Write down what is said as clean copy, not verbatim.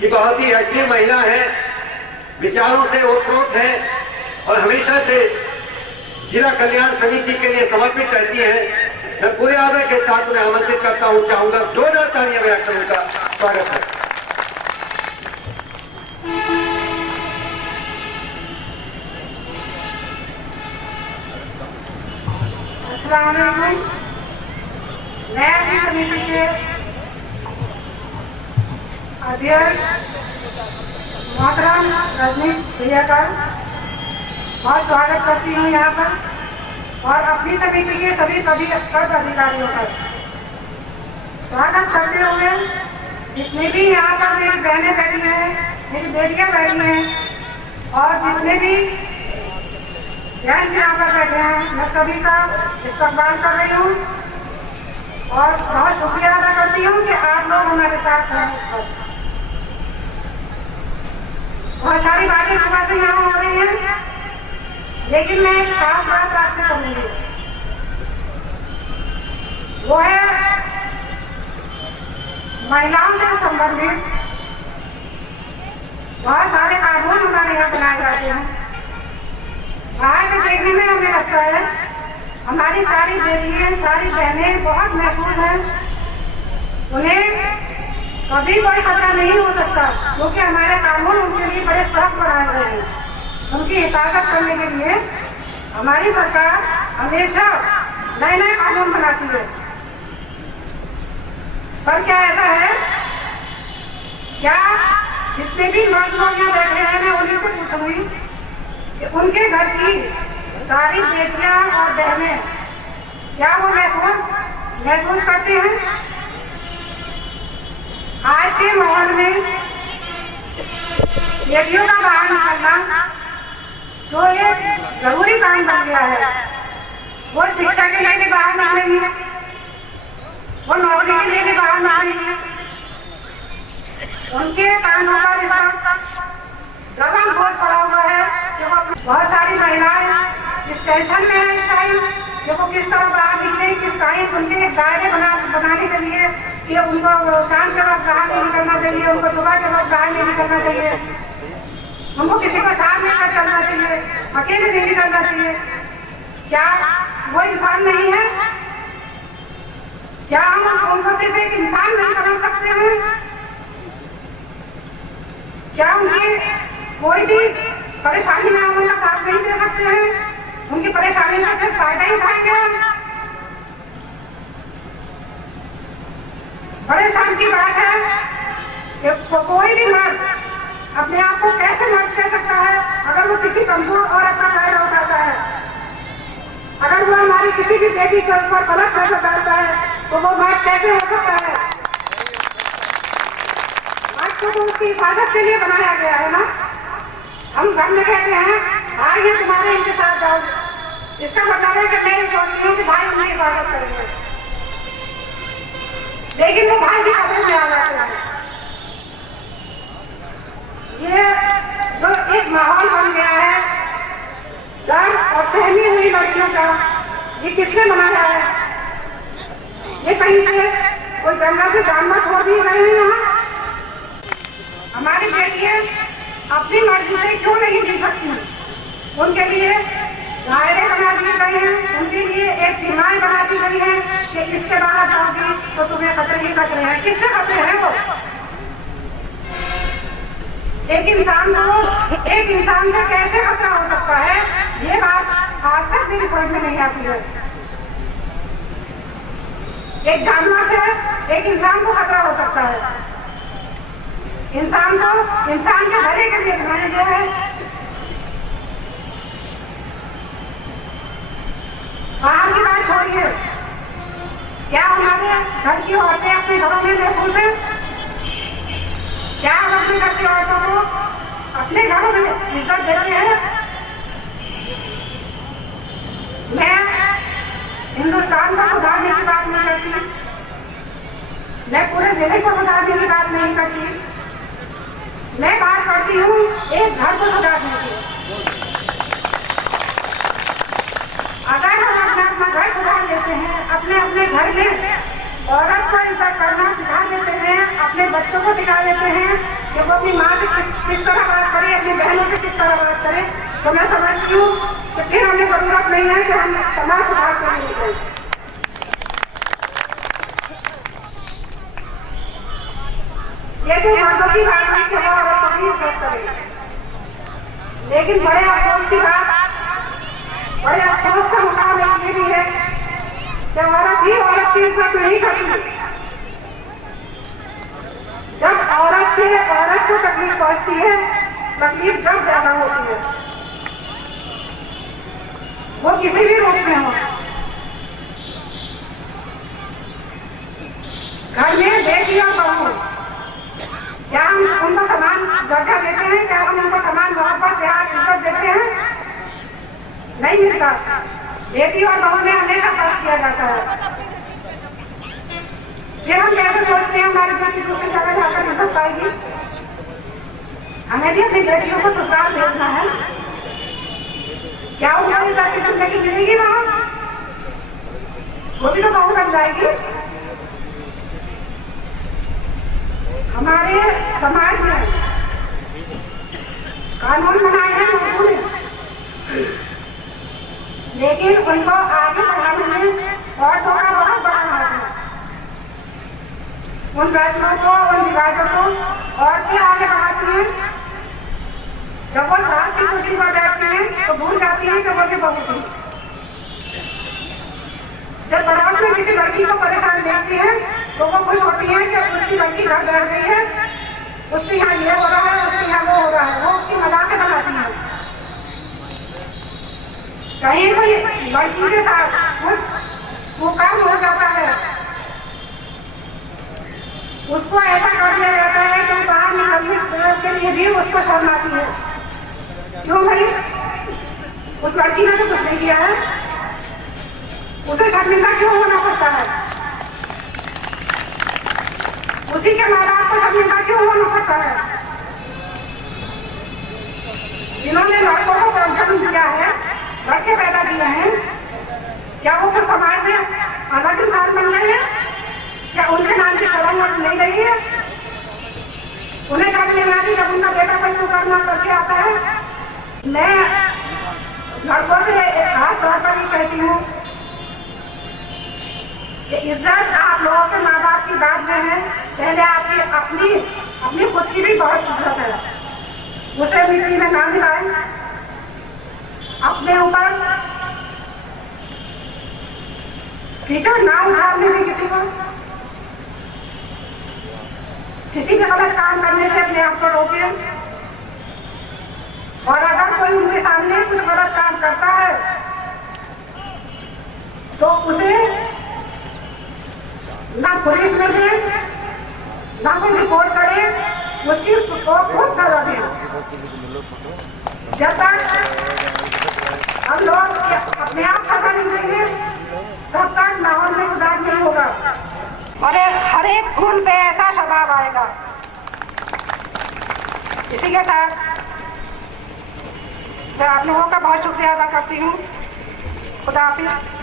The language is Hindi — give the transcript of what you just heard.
कि बहुत ही एक्टिव महिला है, विचारों से ओतप्रोत है और हमेशा से जिला कल्याण समिति के लिए समर्पित रहती है। मैं पूरे आदर के साथ उन्हें आमंत्रित करता हूं, चाहूंगा जोरदार तालियां बजाकर उनका स्वागत है। मैं अपनी समिति के अध्यक्ष मोहतरम रजनीश भैया का बहुत स्वागत करती हूँ यहाँ पर और अपनी समिति के सभी पदाधिकारियों का स्वागत करते हुए जितने भी यहाँ पर मेरी बहनें बैठी हैं, मेरी बेटियाँ बैठी हैं और जितने भी जेंट्स यहाँ पर बैठे हैं, मैं सभी का इस्तकबाल कर रही हूँ और बहुत शुक्रिया अदा करती हूँ कि आप लोग हमारे साथ हैं। बहुत सारी बातें सुबह से यहाँ हो रही हैं, लेकिन मैं एक खास बात आपसे कहूँगी, वो है महिलाओं से संबंधित बहुत सारे कानून हमारे यहाँ बनाए जाते हैं। बाहर से देखने में हमें लगता है हमारी सारी बेटियां, सारी बहनें बहुत महफूज हैं, उन्हें कभी कोई खतरा नहीं हो सकता क्योंकि हमारे कानून उनके लिए बड़े सख्त बनाए गए हैं। उनकी हिफाजत करने के लिए हमारी सरकार हमेशा नए नए कानून बनाती है। पर क्या ऐसा है, क्या जितने भी मर्द लोग यहाँ बैठे हैं, मैं उन्हीं से पूछूंगी कि उनके घर की सारी बेटियां और बहनें क्या वो महसूस करती हैं? आज के माहौल में बेटियों का बाहर निकलना जो एक जरूरी काम बन गया है, वो शिक्षा के लिए भी बाहर निकलेंगी, वो नौकरी के लिए भी बाहर निकलेंगी, उनके कानों का रिश्ता गगन बोझ पड़ा हुआ है। बहुत सारी महिलाएं इस टेंशन में है इस टाइम कि वो किस तरह बाहर निकले, किस टाइम उनके दायरे बनाने के लिए कि उनको शाम के वक्त बाहर नहीं निकलना चाहिए, उनको सुबह के वक्त बाहर नहीं निकलना चाहिए, उनको किसी को साथ लेकर चलना चाहिए, अकेले नहीं निकलना चाहिए। क्या वो इंसान नहीं है? क्या हम उनको सिर्फ एक इंसान नहीं बना सकते हैं? क्या उनकी कोई भी परेशानी में हम उनका साथ नहीं दे सकते हैं? उनकी परेशानी का सिर्फ फायदा ही उठाएंगे हम? बड़े शान की बात है कि कोई भी मर्द अपने आप को कैसे मर्द कह सकता है अगर वो किसी कमजोर औरत का फायदा उठाता है, अगर वो हमारी किसी भी बेटी के ऊपर गलत फैसला करता है तो वो मर्द कैसे हो सकता है? आज तो उसकी हिफाजत के लिए बनाया गया है ना। हम घर में कहते हैं भाई ये तुम्हारे इनके साथ जाओ, इसका मतलब है कि मैं सोचती हूँ कि भाई उनकी हिफाजत करेंगे, लेकिन वो भाई की कब्र में आ जाते हैं। ये जो एक माहौल बन गया है डर और सहमी हुई लड़कियों का, ये किसने बनाया है? ये कहीं से कोई गंगा से जानवर छोड़ दी रहे हैं यहाँ? हमारी बेटियां अपनी मर्जी से क्यों नहीं जी सकती? उनके लिए दायरे बना दिए गए हैं, उनके लिए एक सीमाएं बना दी गई हैं कि इसके बाहर जाओगी तो तुम्हें खतरे ही खतरे हैं। किससे खतरे हैं वो? एक इंसान से कैसे खतरा हो सकता है, ये बात आज तक मेरी समझ में नहीं आती है। एक जानवर से एक इंसान को खतरा हो सकता है। इंसान को इंसान के भले के लिए बनाया गया है। बाहर की बात छोड़िए, क्या हमारे घर की औरतें अपने घरों में महफूज हैं? क्या हम अपने घर की औरतों को अपने घरों में इज्जत दे रहे हैं? मैं हिंदुस्तान को सुधारने की बात नहीं करती, मैं पूरे जिले को सुधारने की बात नहीं करती, मैं बात करती हूँ एक घर को सुधारने की। अगर हम अपना घर सुधार लेते हैं, अपने अपने घर में औरत को इज्जत करना सिखा देते हैं, अपने बच्चों को सिखा देते हैं कि वो किस तरह बात करे, अपनी बहनों से किस तरह बात करे, तो मैं समझती हूँ कि फिर हमें जरूरत नहीं है कि हम समाज सुधार करने करें। ये जो मर्दों की बात है कि वो औरतों की इज्जत करें, लेकिन बड़े अफसोस की बात, बड़े अफसोस का मुकाबला ये भी है कि औरत ही औरत की इज्जत नहीं करती। जब औरत से औरत को तकलीफ पहुंचती है, तकलीफ जब ज्यादा होती है, वो किसी भी रूप में हो। घर में बेटी और बहू, क्या हम उनको समान दर्जा देते हैं? क्या हम उनको समान मोहब्बत प्यार इज्जत देते हैं? नहीं मिलता। बेटी और बहू में हमेशा फर्क किया जाता है। फिर हम कैसे सोचते हैं हमारी बेटी दूसरी जगह जाकर इज्जत पाएगी? हमें भी अपनी बेटियों को ससुराल भेजना है। क्या उनको इज्जत की जिंदगी मिलेगी वहाँ? वो भी तो बहू बन जाएगी। हमारे समाज में कानून बनाए हैं लोगों ने, लेकिन उनको आगे बढ़ाने में औरतों का बहुत बड़ा हाथ है। उन फैसलों को, उन विवादों को औरतें आगे बढ़ाती हैं। जब वो सास की कुर्सी पर बैठती हैं तो भूल जाती हैं कि वो भी बहू थी। जब पड़ोस में किसी लड़की को परेशान देखती है तो वो खुश होती है कि उसकी लड़की घर बैठ गई है, उसके यहाँ ये हो रहा है, उसके यहाँ वो हो रहा है, वो उसकी मजाक बनाती है। कहीं कोई लड़की के साथ कुछ वो काम हो जाता है, उसको ऐसा कर दिया जाता है कि बाहर निकलने के लिए भी उसको शर्म आती है। क्यों भाई? उस लड़की ने तो कुछ नहीं किया है, उसे शर्मिंदा क्यों होना पड़ता है? उसी के माँ बाप को शर्मिंदा क्यों होना पड़ता है? जिन्होंने लड़कों को जन्म दिया है, लड़के पैदा किए हैं, क्या वो फिर समाज में अलग इंसान बन गए हैं? क्या उनके नाम की शर्म नहीं रही है? उन्हें जब लेना भी जब उनका बेटा कोई करना करके आता है। मैं लड़कों से खास तौर पर ही कहती हूँ कि इज्जत आप लोगों के माँ बाप की बात में है, पहले आपकी अपनी खुद की भी बहुत इज्जत है। उसे मिट्टी में ना मिलाएं, अपने ऊपर कीचड़ ना उछालने में किसी को, किसी के गलत काम करने से अपने आप को रोके। और अगर कोई उनके सामने कुछ गलत काम करता है तो उसे ना पुलिस में दे, ना कोई रिपोर्ट करे, उसकी खुद सजा दे। जब तक हम लोग अपने आप सजा नहीं देंगे तब तक माहौल में सुधार नहीं होगा और हर एक खून पे ऐसा शबाब आएगा। इसी के साथ मैं आप लोगों का बहुत शुक्रिया अदा करती हूँ। खुदा हाफिज़।